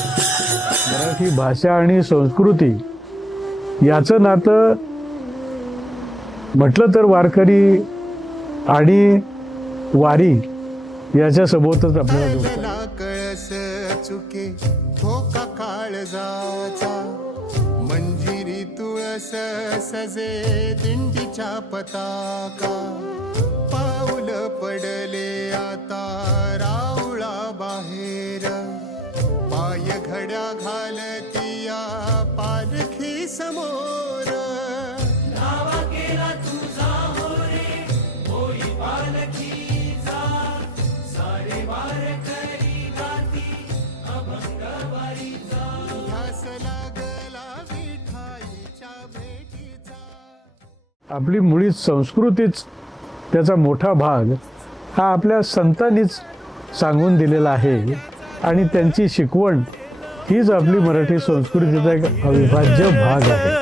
मराठी भाषा आणि संस्कृती याचं नातं म्हटलं तर वारकरी आणि वारी याच्या सोबतच आपल्याला जोडतात. कळस चुके धोका काळजाचा मंजिरी तुळस सजे दिंडीच्या पताका पाऊल पडले आता राऊळा बाहेर पाय घड्या घालतिया पालखी समोर नावा केला तुझा हो रे होई पालखीचा सारे वारकरी गाती अभंग वारीचा ध्यास लागला विठाईच्या भेटीचा. आपली मुळी संस्कृतीच त्याचा मोठा भाग हा आपल्या संतांनीच सांगून दिलेला आहे आणि त्यांची शिकवण हीच आपली मराठी संस्कृतीचा एक अविभाज्य भाग आहे.